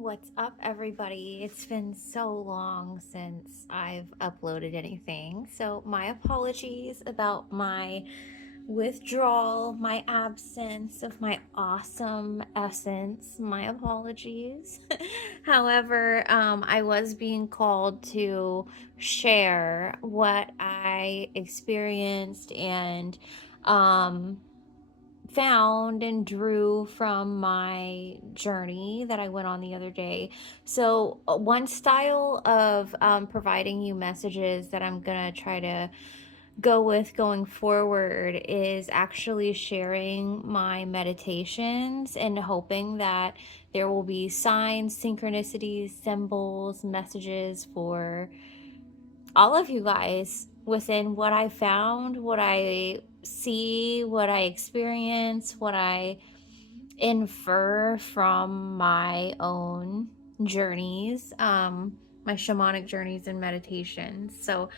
What's up, everybody? It's been so long since I've uploaded anything, so my apologies about my withdrawal, my absence of my awesome essence. My apologies. However, I was being called to share what I experienced and um, found and drew from my journey that I went on the other day. So, one style of providing you messages that I'm gonna try to go with going forward is actually sharing my meditations and hoping that there will be signs, synchronicities, symbols, messages for all of you guys within what I found, what I see, what I experience, what I infer from my own journeys, my shamanic journeys and meditations. So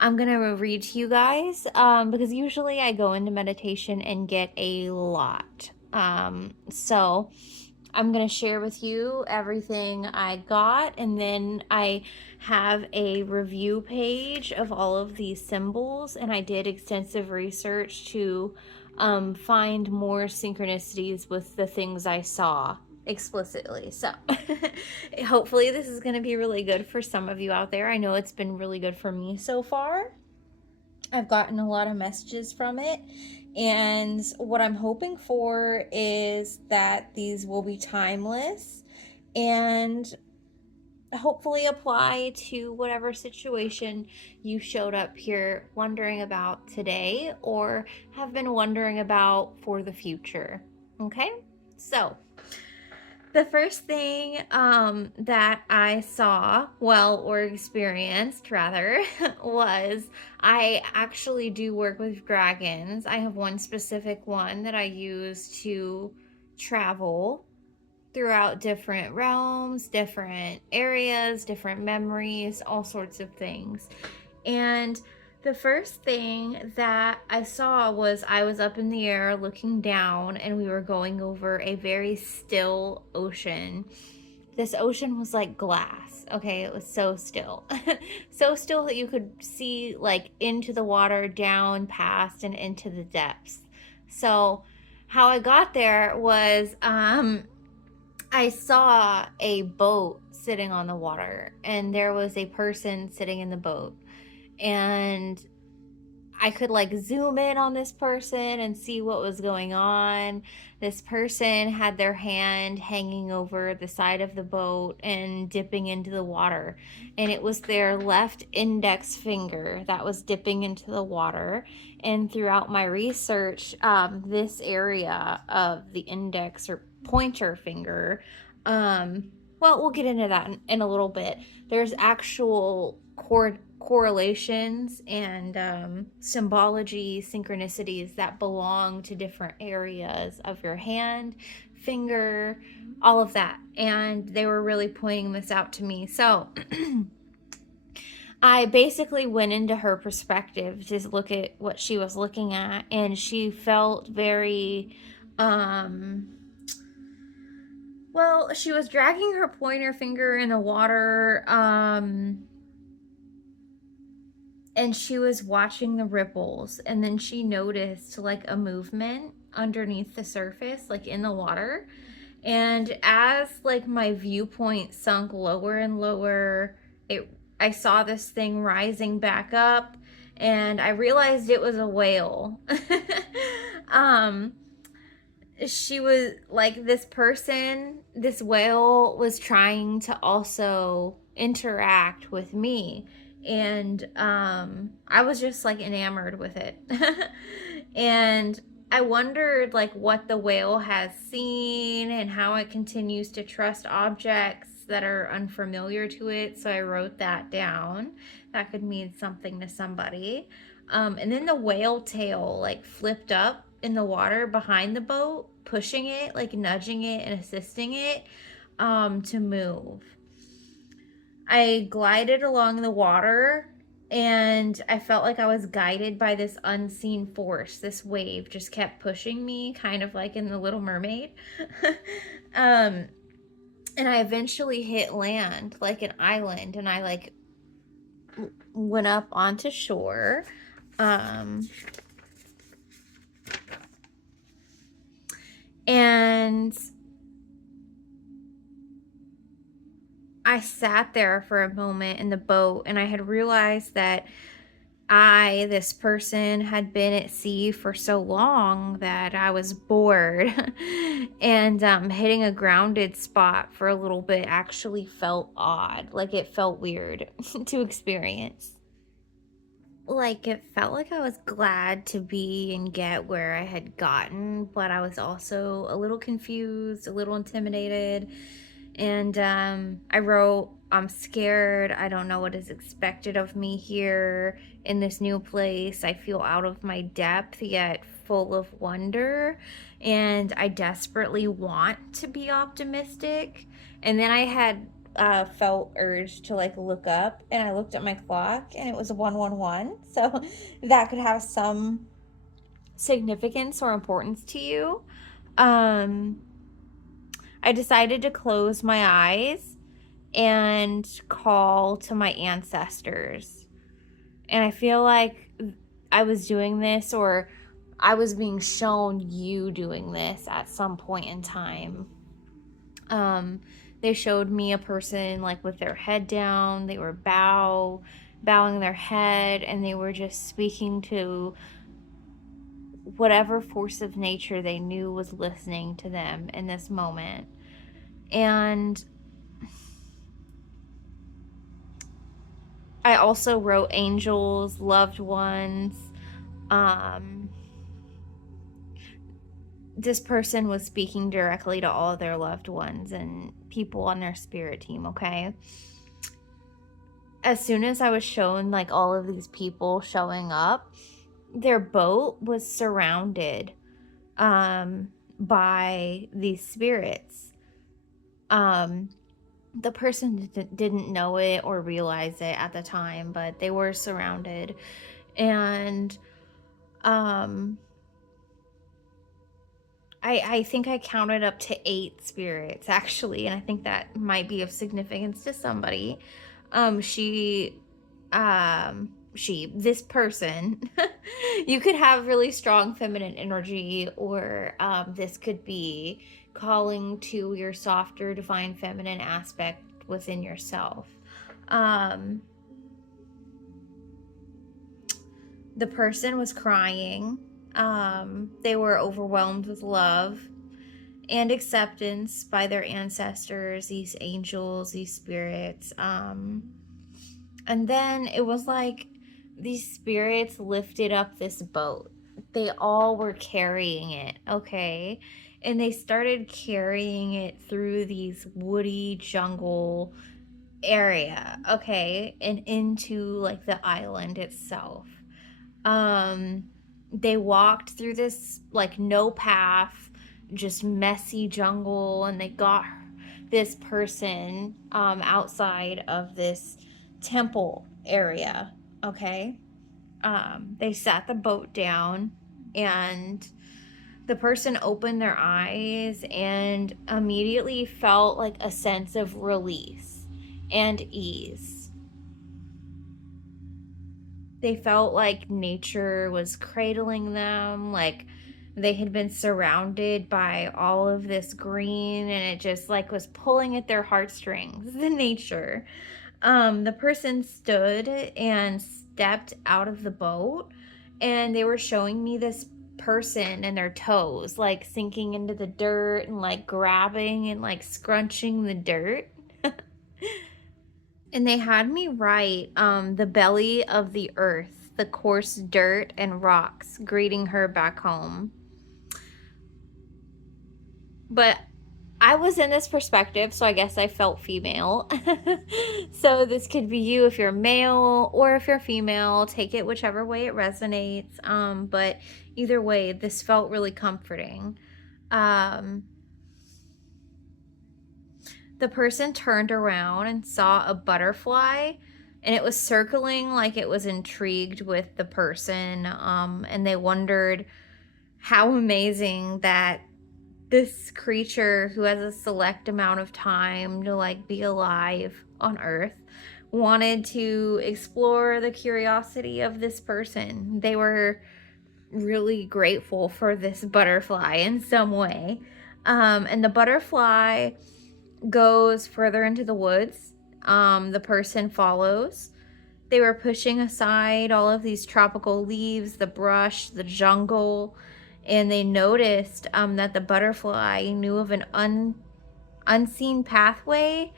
I'm gonna read to you guys because usually I go into meditation and get a lot. So I'm going to share with you everything I got, and then I have a review page of all of these symbols, and I did extensive research to find more synchronicities with the things I saw explicitly. So hopefully this is going to be really good for some of you out there. I know it's been really good for me so far. I've gotten a lot of messages from it. And what I'm hoping for is that these will be timeless and hopefully apply to whatever situation you showed up here wondering about today or have been wondering about for the future. Okay? So, the first thing that I saw, or experienced rather, was I actually do work with dragons. I have one specific one that I use to travel throughout different realms, different areas, different memories, all sorts of things. And the first thing that I saw was I was up in the air looking down, and we were going over a very still ocean. This ocean was like glass. Okay, it was so still. So still that you could see like into the water, down, past, and into the depths. So, how I got there was I saw a boat sitting on the water, and there was a person sitting in the boat, and I could like zoom in on this person and see what was going on. This person had their hand hanging over the side of the boat and dipping into the water. And it was their left index finger that was dipping into the water. And throughout my research, this area of the index or pointer finger, we'll get into that in a little bit. There's actual correlations and symbology, synchronicities that belong to different areas of your hand, finger, all of that. And they were really pointing this out to me. So I basically went into her perspective to look at what she was looking at, and she felt very she was dragging her pointer finger in the water, and she was watching the ripples, and then she noticed like a movement underneath the surface, like in the water. And as like my viewpoint sunk lower and lower, I saw this thing rising back up, and I realized it was a whale. um she was like, this whale was trying to also interact with me, and I was just like enamored with it. And I wondered like what the whale has seen and how it continues to trust objects that are unfamiliar to it. So I wrote that down. That could mean something to somebody. And then the whale tail like flipped up in the water behind the boat, pushing it, like nudging it and assisting it to move. I glided along the water, and I felt like I was guided by this unseen force. This wave just kept pushing me, kind of like in The Little Mermaid. And And I eventually hit land, like an island, and I like went up onto shore. Um, and I sat there for a moment in the boat, and I had realized that this person, had been at sea for so long that I was bored. And hitting a grounded spot for a little bit actually felt odd. Like it felt weird to experience. Like it felt like I was glad to be and get where I had gotten, but I was also a little confused, a little intimidated. And I wrote, I'm scared. I don't know what is expected of me here in this new place. I feel out of my depth, yet full of wonder. And I desperately want to be optimistic. And then I had felt urged to like look up, and I looked at my clock and it was 111. So that could have some significance or importance to you. Um, I decided to close my eyes and call to my ancestors. And I feel like I was doing this, or I was being shown you doing this at some point in time. They showed me a person like with their head down, they were bowing their head, and they were just speaking to whatever force of nature they knew was listening to them in this moment. And I also wrote angels, loved ones. This person was speaking directly to all of their loved ones and people on their spirit team, okay? As soon as I was shown like all of these people showing up, their boat was surrounded by these spirits. The person didn't know it or realize it at the time, but they were surrounded. And I think I counted up to 8 spirits actually, and I think that might be of significance to somebody. This person, you could have really strong feminine energy, or this could be calling to your softer, divine feminine aspect within yourself. The person was crying. They were overwhelmed with love and acceptance by their ancestors, these angels, these spirits. And then it was like these spirits lifted up this boat. They all were carrying it, okay? And they started carrying it through these woody jungle area, okay? And into like the island itself. They walked through this like no path, just messy jungle, and they got this person outside of this temple area, okay? They sat the boat down, and the person opened their eyes and immediately felt like a sense of release and ease. They felt like nature was cradling them, like they had been surrounded by all of this green, and it just like was pulling at their heartstrings, the nature. The person stood and stepped out of the boat, and they were showing me this person and their toes like sinking into the dirt and like grabbing and like scrunching the dirt. And they had me write the belly of the earth, the coarse dirt and rocks greeting her back home. But I was in this perspective, so I guess I felt female. So this could be you if you're male, or if you're female, take it whichever way it resonates. But either way, this felt really comforting. The person turned around and saw a butterfly, and it was circling like it was intrigued with the person. And they wondered how amazing that this creature who has a select amount of time to like be alive on Earth wanted to explore the curiosity of this person. They were really grateful for this butterfly in some way. And the butterfly goes further into the woods. The person follows. They were pushing aside all of these tropical leaves, the brush, the jungle, and they noticed that the butterfly knew of an unseen pathway,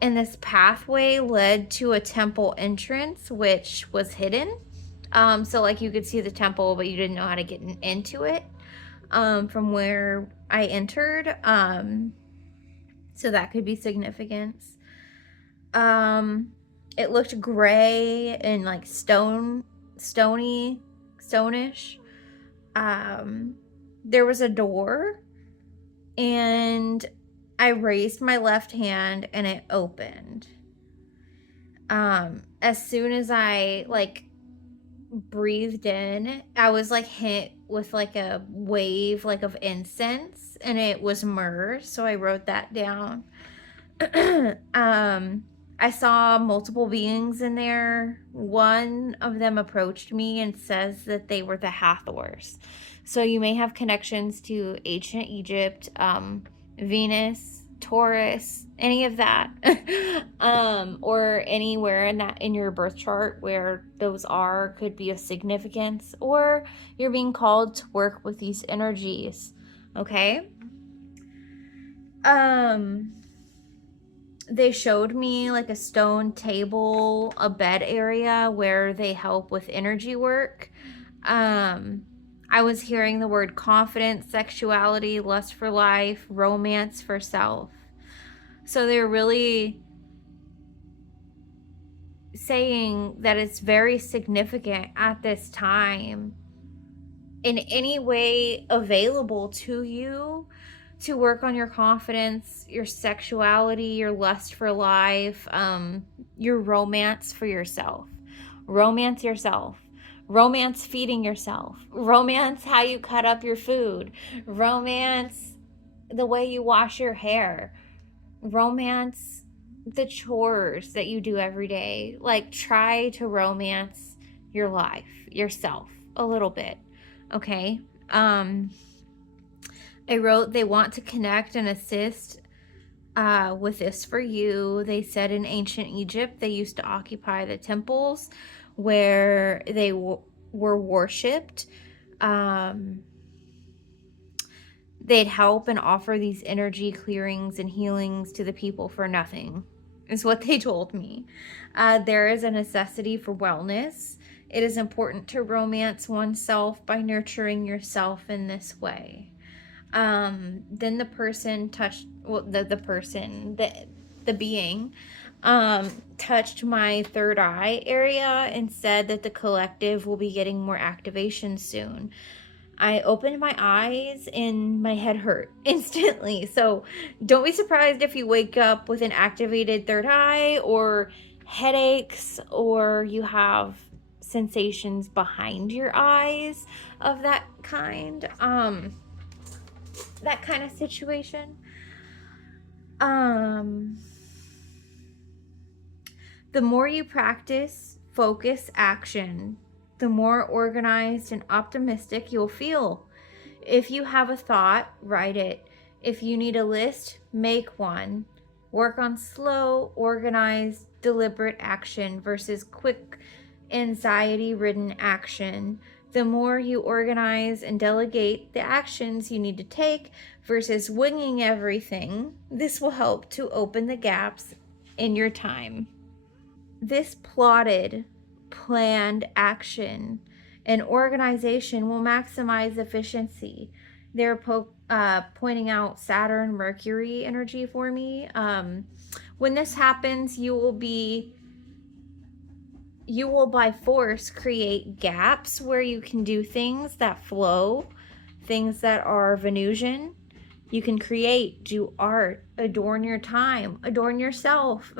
and this pathway led to a temple entrance, which was hidden. So like you could see the temple, but you didn't know how to get into it from where I entered. So that could be significance. It looked gray and like stonish. There was a door, and I raised my left hand and it opened. As soon as I like breathed in, I was like hit with like a wave like of incense, and it was myrrh, so I wrote that down. I saw multiple beings in there. One of them approached me and says that they were the Hathors. So you may have connections to ancient Egypt, Venus, Taurus, any of that, or anywhere in your birth chart where those are could be of significance, or you're being called to work with these energies. Okay. They showed me like a stone table, a bed area where they help with energy work. I was hearing the word confidence, sexuality, lust for life, romance for self. So they're really saying that it's very significant at this time in any way available to you to work on your confidence, your sexuality, your lust for life, your romance for yourself. Romance yourself. Romance feeding yourself. Romance how you cut up your food. Romance the way you wash your hair. Romance the chores that you do every day. Like, try to romance your life, yourself, a little bit. Okay? I wrote, they want to connect and assist with this for you. They said in ancient Egypt, they used to occupy the temples where they were worshipped. They'd help and offer these energy clearings and healings to the people for nothing, is what they told me. There is a necessity for wellness. It is important to romance oneself by nurturing yourself in this way. Then the person touched, well, the being, touched my third eye area and said that the collective will be getting more activation soon. I opened my eyes and my head hurt instantly. So don't be surprised if you wake up with an activated third eye or headaches, or you have sensations behind your eyes of that kind. That kind of situation. The more you practice focus action, the more organized and optimistic you'll feel. If you have a thought, write it. If you need a list, make one. Work on slow, organized, deliberate action versus quick, anxiety-ridden action. The more you organize and delegate the actions you need to take versus winging everything, this will help to open the gaps in your time. This planned action and organization will maximize efficiency. They're pointing out Saturn, Mercury energy for me. When this happens, you will by force create gaps where you can do things that flow, things that are Venusian. You can create, do art, adorn your time, adorn yourself,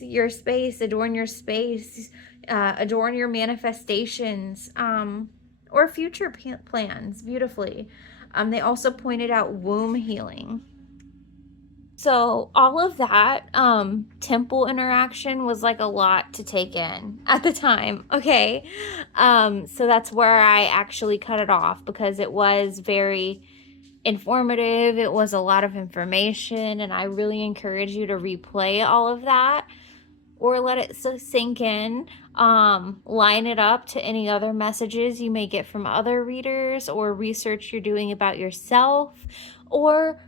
your space, adorn your space, adorn your manifestations, or future plans beautifully. They also pointed out womb healing. So all of that temple interaction was like a lot to take in at the time. Okay. So that's where I actually cut it off, because it was very informative. It was a lot of information, and I really encourage you to replay all of that or let it sink in. Line it up to any other messages you may get from other readers, or research you're doing about yourself, or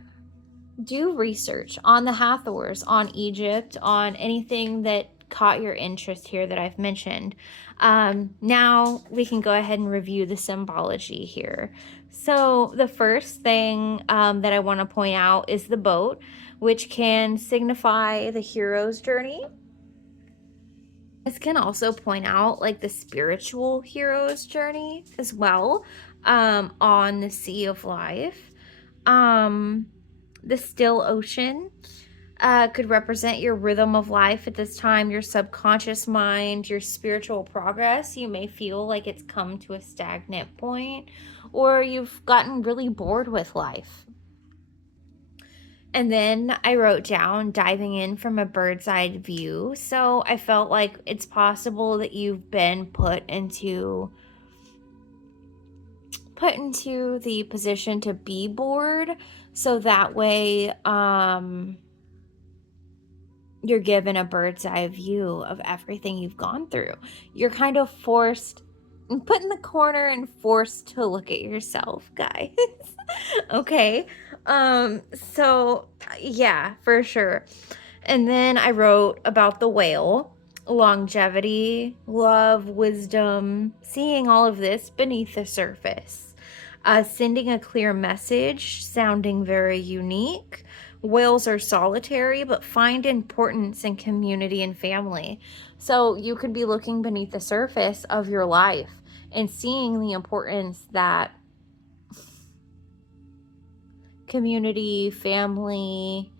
do research on the Hathors, on Egypt, on anything that caught your interest here that I've mentioned. Now we can go ahead and review the symbology here. So the first thing that I want to point out is the boat, which can signify the hero's journey. This can also point out like the spiritual hero's journey as well, on the sea of life. The still ocean could represent your rhythm of life at this time, your subconscious mind, your spiritual progress. You may feel like it's come to a stagnant point, or you've gotten really bored with life. And then I wrote down diving in from a bird's eye view. So I felt like it's possible that you've been put into the position to be bored, so that way you're given a bird's eye view of everything you've gone through. You're kind of forced, put in the corner and forced to look at yourself, guys. Okay. So yeah, for sure. And then I wrote about the whale, longevity, love, wisdom, seeing all of this beneath the surface, sending a clear message, sounding very unique. Whales are solitary, but find importance in community and family. So you could be looking beneath the surface of your life and seeing the importance that community, family,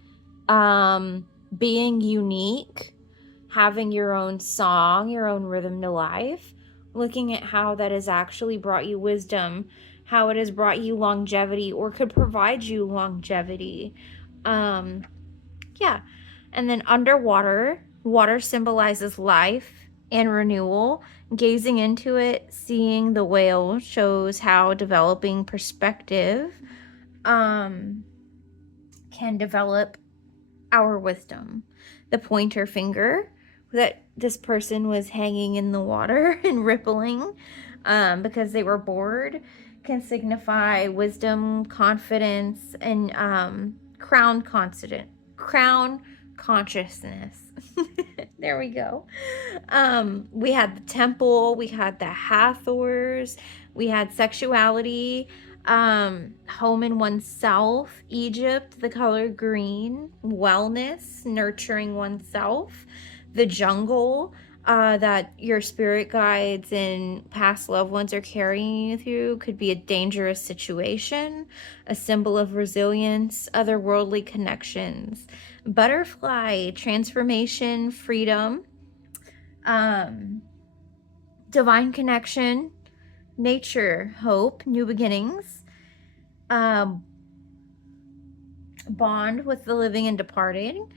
being unique, having your own song, your own rhythm to life, looking at how that has actually brought you wisdom, how it has brought you longevity, or could provide you longevity. Yeah. And then underwater, water symbolizes life and renewal. Gazing into it, seeing the whale shows how developing perspective can develop our wisdom. The pointer finger, that this person was hanging in the water and rippling because they were bored, can signify wisdom, confidence, and crown consciousness. There we go. We had the temple, we had the Hathors, we had sexuality, home in oneself, Egypt, the color green, wellness, nurturing oneself, the jungle, that your spirit guides and past loved ones are carrying you through, could be a dangerous situation, a symbol of resilience, otherworldly connections. Butterfly, transformation, freedom, divine connection, nature, hope, new beginnings, bond with the living and departing.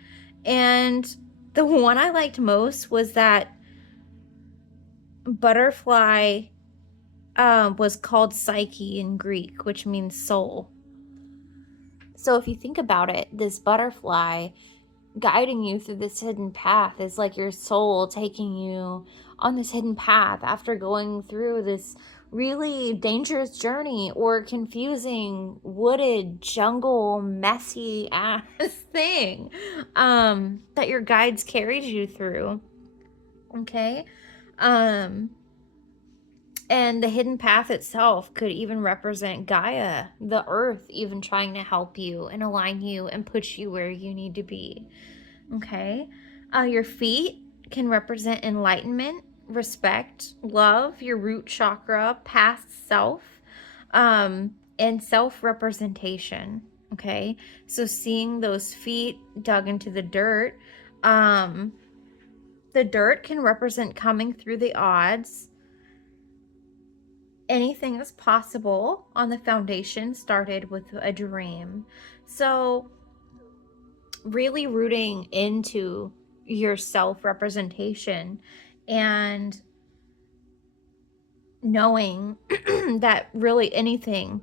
And the one I liked most was that butterfly was called Psyche in Greek, which means soul. So if you think about it, this butterfly guiding you through this hidden path is like your soul taking you on this hidden path after going through this really dangerous journey or confusing wooded jungle messy ass thing that your guides carried you through. Okay. And the hidden path itself could even represent Gaia, the earth, even trying to help you and align you and put you where you need to be. Okay. Your feet can represent enlightenment, respect, love, your root chakra, past self, and self-representation. Okay. So seeing those feet dug into the dirt can represent coming through the odds anything is possible on the foundation started with a dream. So really rooting into your self-representation and knowing that really anything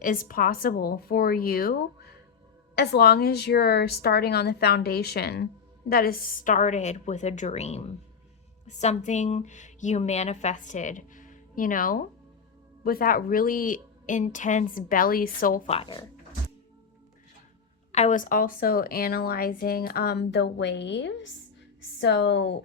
is possible for you, as long as you're starting on the foundation that is started with a dream, something you manifested, you know, with that really intense belly soul fire. I was also analyzing the waves. So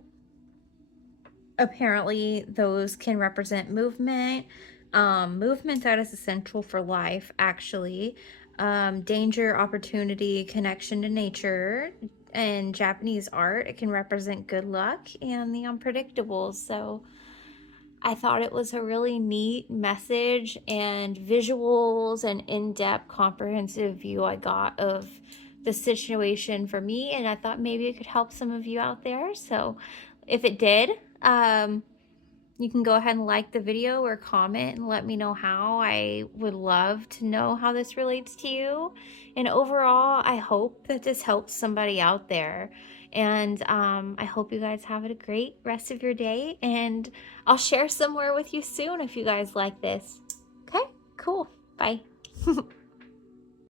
apparently those can represent movement, movement that is essential for life, actually. Danger, opportunity, connection to nature. In Japanese art, it can represent good luck and the unpredictable. So I thought it was a really neat message and visuals and in-depth comprehensive view I got of the situation for me, and I thought maybe it could help some of you out there. So if it did, you can go ahead and like the video or comment and let me know how. I would love to know how this relates to you. And overall, I hope that this helps somebody out there. And I hope you guys have a great rest of your day. And I'll share some more with you soon if you guys like this. Okay, cool. Bye.